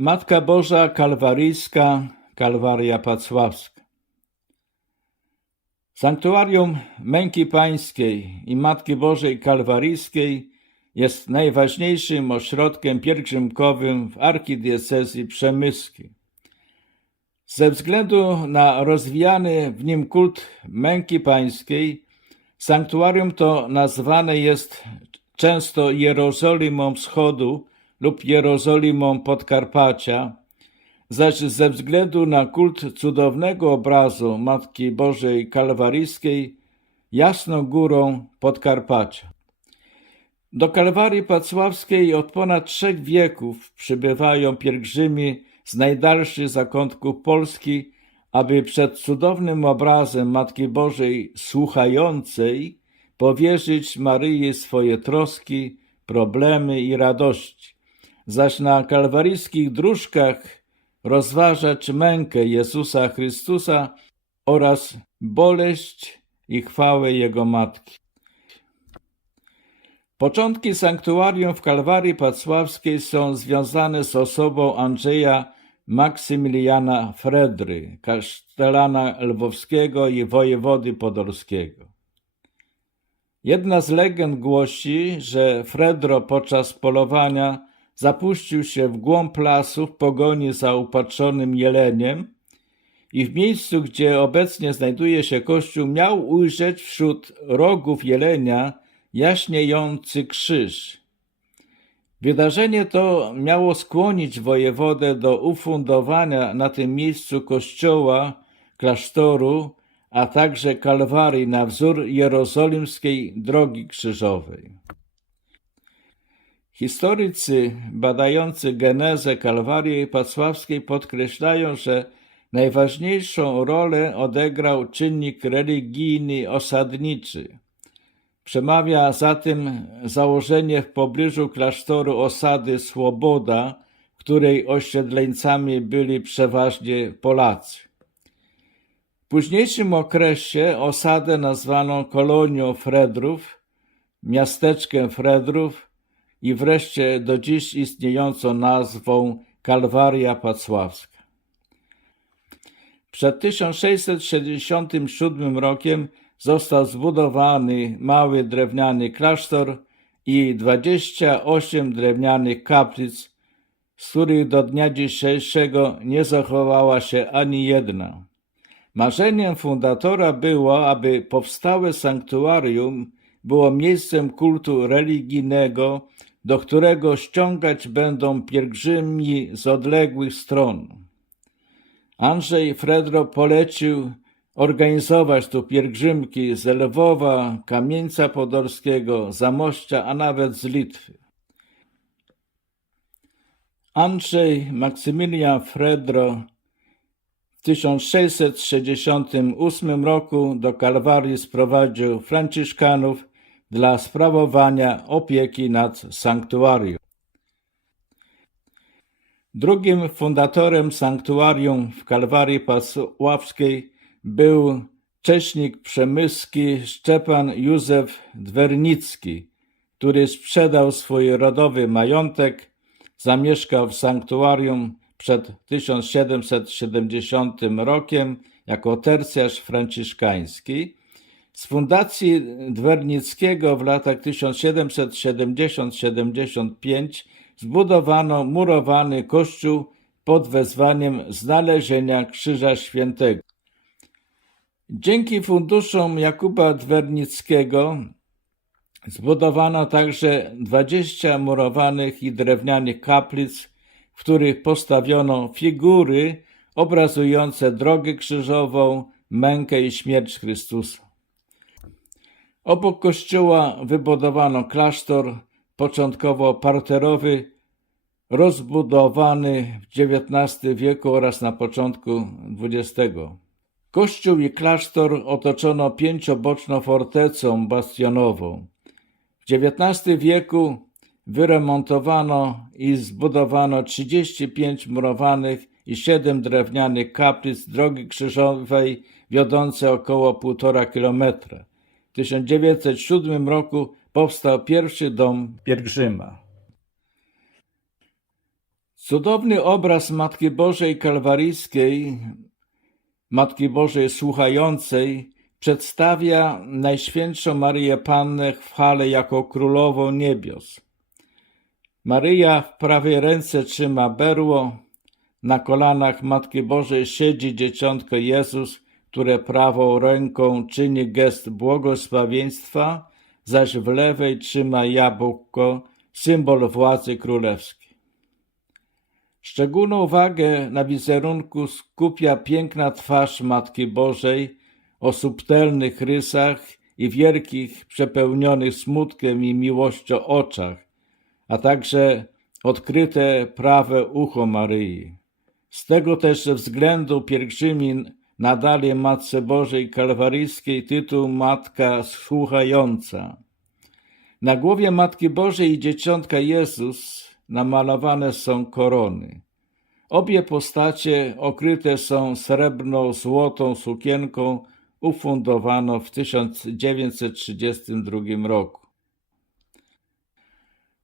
Matka Boża Kalwaryjska, Kalwaria Pacławska. Sanktuarium Męki Pańskiej i Matki Bożej Kalwaryjskiej jest najważniejszym ośrodkiem pielgrzymkowym w archidiecezji przemyskiej. Ze względu na rozwijany w nim kult Męki Pańskiej, sanktuarium to nazwane jest często Jerozolimą Wschodu lub Jerozolimą Podkarpacia, zaś ze względu na kult cudownego obrazu Matki Bożej Kalwaryjskiej Jasną Górą Podkarpacia. Do Kalwarii Pacławskiej od ponad trzech wieków przybywają pielgrzymi z najdalszych zakątków Polski, aby przed cudownym obrazem Matki Bożej słuchającej powierzyć Maryi swoje troski, problemy i radości, zaś na kalwaryjskich dróżkach rozważać mękę Jezusa Chrystusa oraz boleść i chwałę Jego Matki. Początki sanktuarium w Kalwarii Pacławskiej są związane z osobą Andrzeja Maksymiliana Fredry, kasztelana lwowskiego i wojewody podolskiego. Jedna z legend głosi, że Fredro podczas polowania zapuścił się w głąb lasu w pogoni za upatrzonym jeleniem i w miejscu, gdzie obecnie znajduje się kościół, miał ujrzeć wśród rogów jelenia jaśniejący krzyż. Wydarzenie to miało skłonić wojewodę do ufundowania na tym miejscu kościoła, klasztoru, a także kalwarii na wzór jerozolimskiej drogi krzyżowej. Historycy badający genezę Kalwarii Pacławskiej podkreślają, że najważniejszą rolę odegrał czynnik religijny osadniczy. Przemawia za tym założenie w pobliżu klasztoru osady Słoboda, której osiedleńcami byli przeważnie Polacy. W późniejszym okresie osadę nazwano kolonią Fredrów, miasteczkiem Fredrów i wreszcie do dziś istniejącą nazwą Kalwaria Pacławska. Przed 1667 rokiem został zbudowany mały drewniany klasztor i 28 drewnianych kaplic, z których do dnia dzisiejszego nie zachowała się ani jedna. Marzeniem fundatora było, aby powstałe sanktuarium było miejscem kultu religijnego, do którego ściągać będą pielgrzymi z odległych stron. Andrzej Fredro polecił organizować tu pielgrzymki z Lwowa, Kamieńca Podolskiego, Zamościa, a nawet z Litwy. Andrzej Maksymilian Fredro w 1668 roku do Kalwarii sprowadził Franciszkanów dla sprawowania opieki nad sanktuarium. Drugim fundatorem sanktuarium w Kalwarii Pasławskiej był cześnik przemyski Szczepan Józef Dwernicki, który sprzedał swój rodowy majątek, zamieszkał w sanktuarium przed 1770 rokiem jako tercjarz franciszkański. Z fundacji Dwernickiego w latach 1770-75 zbudowano murowany kościół pod wezwaniem znalezienia Krzyża Świętego. Dzięki funduszom Jakuba Dwernickiego zbudowano także 20 murowanych i drewnianych kaplic, w których postawiono figury obrazujące drogę krzyżową, mękę i śmierć Chrystusa. Obok kościoła wybudowano klasztor, początkowo parterowy, rozbudowany w XIX wieku oraz na początku XX. Kościół i klasztor otoczono pięcioboczną fortecą bastionową. W XIX wieku wyremontowano i zbudowano 35 murowanych i 7 drewnianych kaplic drogi krzyżowej wiodące około półtora kilometra. W 1907 roku powstał pierwszy dom pielgrzyma. Cudowny obraz Matki Bożej Kalwaryjskiej, Matki Bożej Słuchającej, przedstawia Najświętszą Maryję Pannę w chwale jako Królową Niebios. Maryja w prawej ręce trzyma berło, na kolanach Matki Bożej siedzi dzieciątko Jezus, które prawą ręką czyni gest błogosławieństwa, zaś w lewej trzyma jabłko, symbol władzy królewskiej. Szczególną uwagę na wizerunku skupia piękna twarz Matki Bożej o subtelnych rysach i wielkich, przepełnionych smutkiem i miłością oczach, a także odkryte prawe ucho Maryi. Z tego też względu pielgrzymi nadali Matce Bożej Kalwaryjskiej tytuł Matka Słuchająca. Na głowie Matki Bożej i Dzieciątka Jezus namalowane są korony. Obie postacie okryte są srebrno-złotą sukienką ufundowaną w 1932 roku.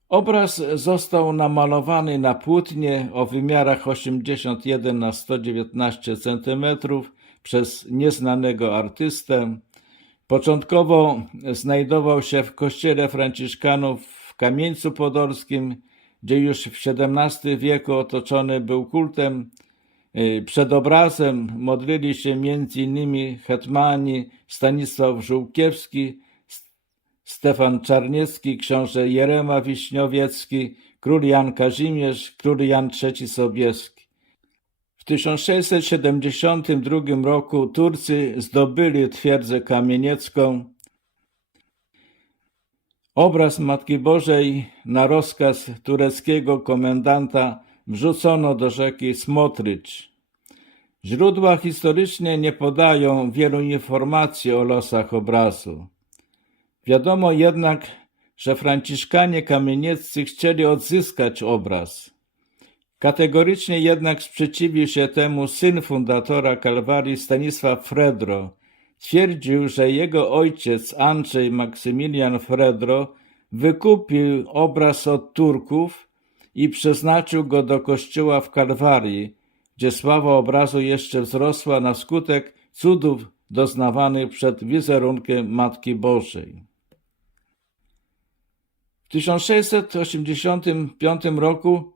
Obraz został namalowany na płótnie o wymiarach 81 na 119 cm przez nieznanego artystę. Początkowo znajdował się w kościele Franciszkanów w Kamieńcu Podorskim, gdzie już w XVII wieku otoczony był kultem. Przed obrazem modlili się m.in. hetmani Stanisław Żółkiewski, Stefan Czarniecki, książę Jerema Wiśniowiecki, król Jan Kazimierz, król Jan III Sobieski. W 1672 roku Turcy zdobyli twierdzę kamieniecką. Obraz Matki Bożej na rozkaz tureckiego komendanta wrzucono do rzeki Smotrycz. Źródła historyczne nie podają wielu informacji o losach obrazu. Wiadomo jednak, że franciszkanie kamienieccy chcieli odzyskać obraz. Kategorycznie jednak sprzeciwił się temu syn fundatora Kalwarii Stanisław Fredro. Twierdził, że jego ojciec Andrzej Maksymilian Fredro wykupił obraz od Turków i przeznaczył go do kościoła w Kalwarii, gdzie sława obrazu jeszcze wzrosła na skutek cudów doznawanych przed wizerunkiem Matki Bożej. W 1685 roku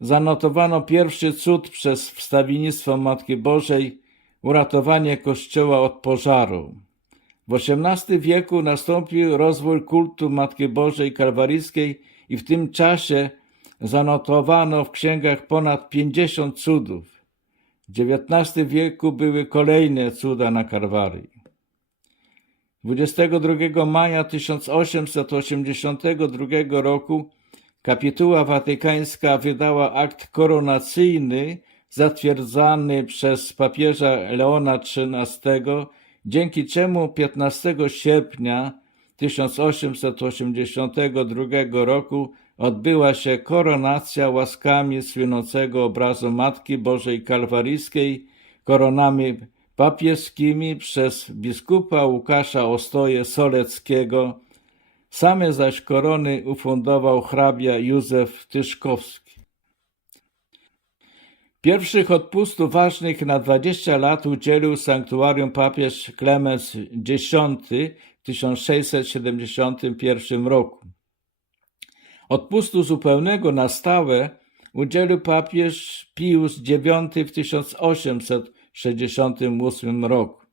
zanotowano pierwszy cud przez wstawiennictwo Matki Bożej uratowanie kościoła od pożaru. W XVIII wieku nastąpił rozwój kultu Matki Bożej Kalwaryjskiej i w tym czasie zanotowano w księgach ponad 50 cudów. W XIX wieku były kolejne cuda na Kalwarii. 22 maja 1882 roku kapituła watykańska wydała akt koronacyjny zatwierdzany przez papieża Leona XIII, dzięki czemu 15 sierpnia 1882 roku odbyła się koronacja łaskami słynącego obrazu Matki Bożej Kalwaryjskiej, koronami papieskimi przez biskupa Łukasza Ostoje Soleckiego, same zaś korony ufundował hrabia Józef Tyszkowski. Pierwszych odpustów ważnych na 20 lat udzielił sanktuarium papież Klemens X w 1671 roku. Odpustu zupełnego na stałe udzielił papież Pius IX w 1868 roku.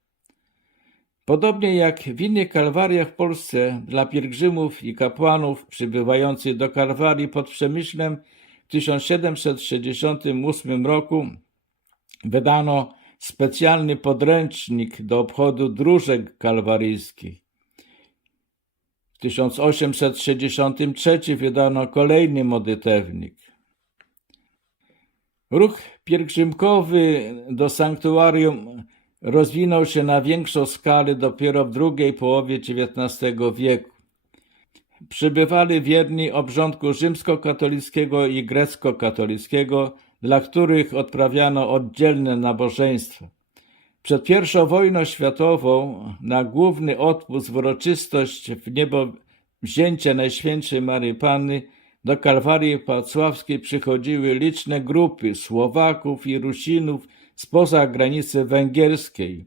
Podobnie jak w innych kalwariach w Polsce, dla pielgrzymów i kapłanów przybywających do kalwarii pod Przemyślem w 1768 roku wydano specjalny podręcznik do obchodu dróżek kalwaryjskich. W 1863 wydano kolejny modytewnik. Ruch pielgrzymkowy do sanktuarium rozwinął się na większą skalę dopiero w drugiej połowie XIX wieku. Przybywali wierni obrządku rzymskokatolickiego i grecko-katolickiego, dla których odprawiano oddzielne nabożeństwa. Przed I wojną światową na główny odpust w uroczystość w niebo wzięcie Najświętszej Maryi Panny do Kalwarii Pacławskiej przychodziły liczne grupy Słowaków i Rusinów spoza granicy węgierskiej,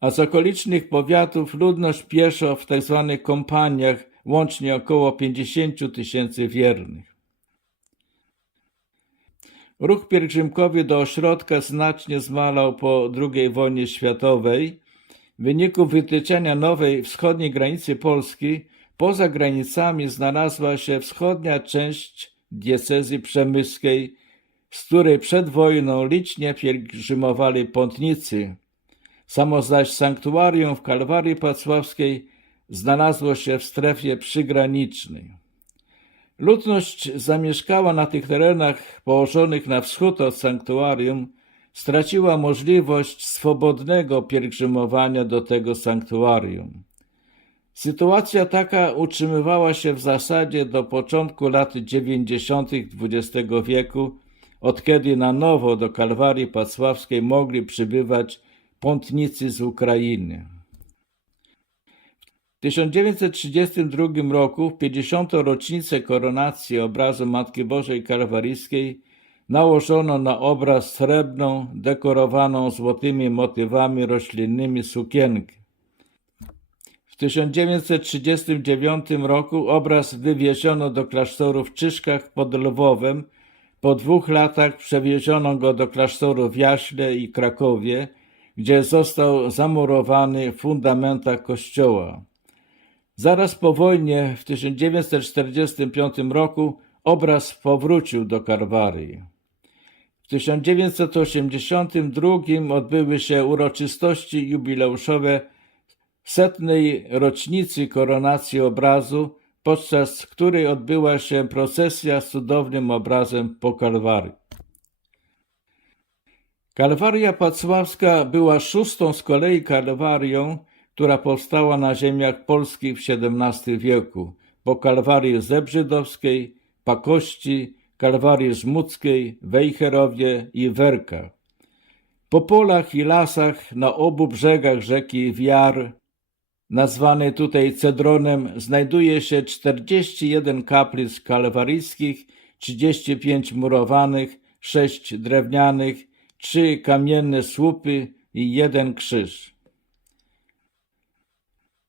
a z okolicznych powiatów ludność pieszo w tzw. kompaniach łącznie około 50 tysięcy wiernych. Ruch pielgrzymkowy do ośrodka znacznie zmalał po II wojnie światowej. W wyniku wytyczenia nowej wschodniej granicy Polski poza granicami znalazła się wschodnia część diecezji przemyskiej, z której przed wojną licznie pielgrzymowali pątnicy. Samo zaś sanktuarium w Kalwarii Pacławskiej znalazło się w strefie przygranicznej. Ludność zamieszkała na tych terenach położonych na wschód od sanktuarium straciła możliwość swobodnego pielgrzymowania do tego sanktuarium. Sytuacja taka utrzymywała się w zasadzie do początku lat 90. XX wieku, od kiedy na nowo do Kalwarii Pacławskiej mogli przybywać pątnicy z Ukrainy. W 1932 roku, w 50. rocznicę koronacji obrazu Matki Bożej Kalwaryjskiej, nałożono na obraz srebrną, dekorowaną złotymi motywami roślinnymi sukienkę. W 1939 roku obraz wywieziono do klasztoru w Czyszkach pod Lwowem. Po dwóch latach przewieziono go do klasztoru w Jaśle i Krakowie, gdzie został zamurowany w fundamentach kościoła. Zaraz po wojnie w 1945 roku obraz powrócił do Karwarii. W 1982 odbyły się uroczystości jubileuszowe setnej rocznicy koronacji obrazu, podczas której odbyła się procesja z cudownym obrazem po Kalwarii. Kalwaria Pacławska była szóstą z kolei kalwarią, która powstała na ziemiach polskich w XVII wieku, po Kalwarii Zebrzydowskiej, Pakości, Kalwarii Żmudzkiej, Wejherowie i Werkach. Po polach i lasach na obu brzegach rzeki Wiar, nazwany tutaj Cedronem, znajduje się 41 kaplic kalwaryjskich, 35 murowanych, 6 drewnianych, 3 kamienne słupy i jeden krzyż.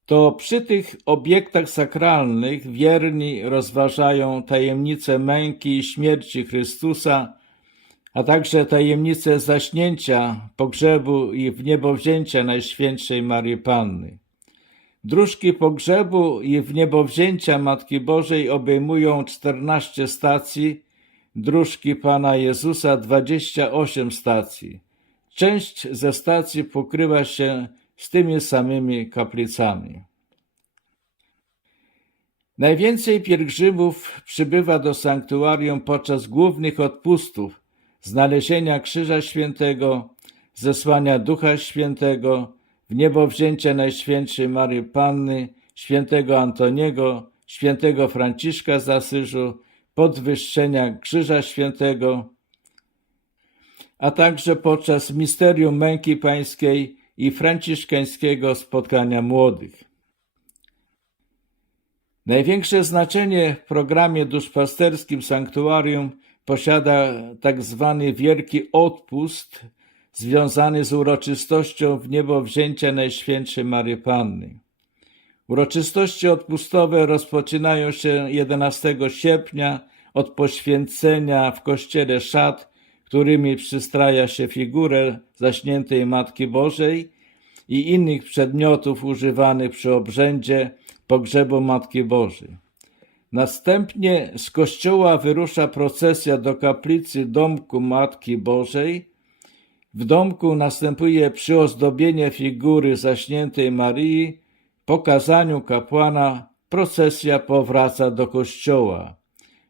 To przy tych obiektach sakralnych wierni rozważają tajemnicę męki i śmierci Chrystusa, a także tajemnicę zaśnięcia, pogrzebu i wniebowzięcia Najświętszej Marii Panny. Dróżki pogrzebu i wniebowzięcia Matki Bożej obejmują 14 stacji, dróżki Pana Jezusa 28 stacji. Część ze stacji pokrywa się z tymi samymi kaplicami. Najwięcej pielgrzymów przybywa do sanktuarium podczas głównych odpustów, znalezienia Krzyża Świętego, zesłania Ducha Świętego, w niebo wzięcia Najświętszej Marii Panny, świętego Antoniego, świętego Franciszka z Asyżu, podwyższenia Krzyża Świętego, a także podczas misterium męki pańskiej i franciszkańskiego spotkania młodych. Największe znaczenie w programie duszpasterskim sanktuarium posiada tak zwany Wielki Odpust, związany z uroczystością w niebo wzięcia Najświętszej Marii Panny. Uroczystości odpustowe rozpoczynają się 11 sierpnia od poświęcenia w kościele szat, którymi przystraja się figurę zaśniętej Matki Bożej i innych przedmiotów używanych przy obrzędzie pogrzebu Matki Bożej. Następnie z kościoła wyrusza procesja do kaplicy domku Matki Bożej. W domku następuje przyozdobienie figury zaśniętej Marii. Po kazaniu kapłana procesja powraca do kościoła.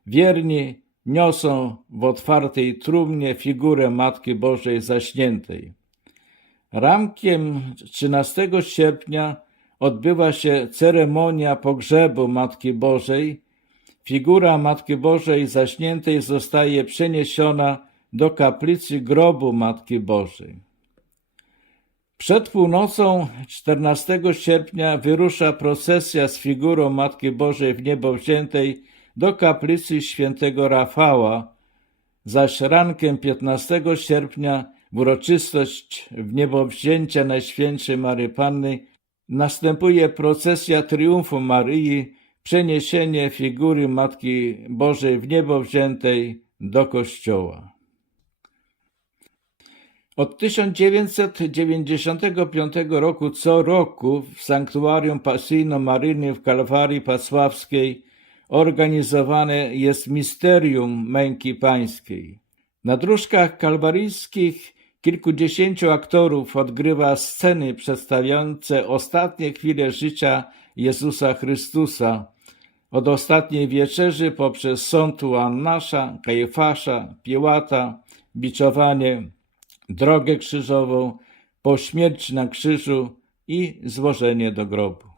Wierni niosą w otwartej trumnie figurę Matki Bożej zaśniętej. Rankiem 13 sierpnia odbywa się ceremonia pogrzebu Matki Bożej. Figura Matki Bożej zaśniętej zostaje przeniesiona do kaplicy grobu Matki Bożej. Przed północą 14 sierpnia wyrusza procesja z figurą Matki Bożej w niebo wziętej do kaplicy świętego Rafała, zaś rankiem 15 sierpnia w uroczystość wniebowzięcia Najświętszej Mary Panny następuje procesja triumfu Maryi, przeniesienie figury Matki Bożej w niebo wziętej do kościoła. Od 1995 roku co roku w Sanktuarium Pasyjno-Maryjnym w Kalwarii Pacławskiej organizowane jest Misterium Męki Pańskiej. Na dróżkach kalwaryjskich kilkudziesięciu aktorów odgrywa sceny przedstawiające ostatnie chwile życia Jezusa Chrystusa, od ostatniej wieczerzy poprzez sąd Annasza, Kajfasza, Piłata, biczowanie, drogę krzyżową, po śmierć na krzyżu i złożenie do grobu.